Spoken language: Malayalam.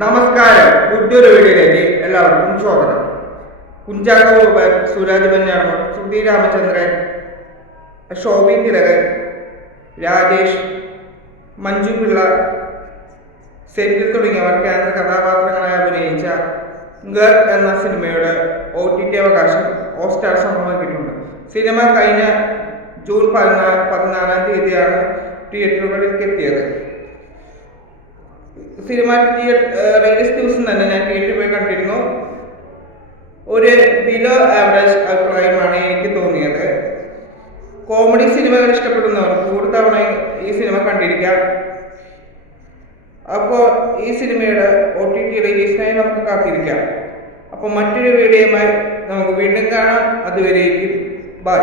നമസ്കാരം. പുതിയൊരു വീഡിയോയിലേക്ക് എല്ലാവർക്കും സ്വാഗതം. കുഞ്ചാക്കോ ബോബൻ സുരാജ് ബന്യാമൻ സുബി രാമചന്ദ്രൻ ശോഭി തിലകൻ രാജേഷ് മഞ്ജു പിള്ള സെന്തിൽ തുടങ്ങിയവർ കേന്ദ്ര കഥാപാത്രങ്ങളായി അഭിനയിച്ച ഗർ എന്ന സിനിമയുടെ ഒ ടി ടി അവകാശം ഓസ്റ്റാർ സ്വന്തമാക്കിയിട്ടുണ്ട് സിനിമ കഴിഞ്ഞ ജൂൺ പതിനാല് പതിനാലാം തീയതിയാണ് തിയേറ്ററുകളിലേക്ക് എത്തിയത്. സിനിമ റിലീസ് ദിവസം തന്നെ ഞാൻ തിയേറ്ററിൽ പോയി കണ്ടിരുന്നു. ഒരു ബിലോ ആവറേജ് അഭിപ്രായമാണ് എനിക്ക് തോന്നിയത്. കോമഡി സിനിമകൾ ഇഷ്ടപ്പെടുന്നവർ കൂടുതൽ ഈ സിനിമ കണ്ടിരിക്കാം. അപ്പോൾ ഈ സിനിമയുടെ ഒ ടി ടി റിലീസിനായി നമുക്ക് കാത്തിരിക്കാം. അപ്പോൾ മറ്റൊരു വീഡിയോയുമായി നമുക്ക് വീണ്ടും കാണാം. അതുവരേക്കും. ബൈ